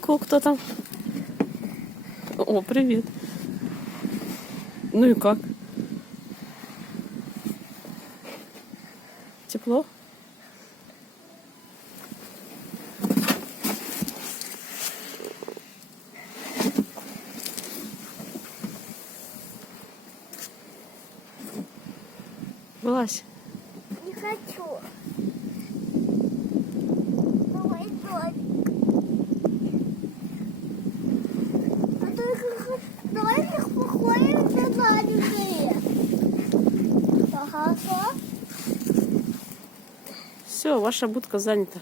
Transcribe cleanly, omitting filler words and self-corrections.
Ку-ку, кто там? О, привет. Ну и как? Тепло? Вылазь. Не хочу. Давай, давай. А только давай их походим на маленькие. Хорошо? Все, ваша будка занята.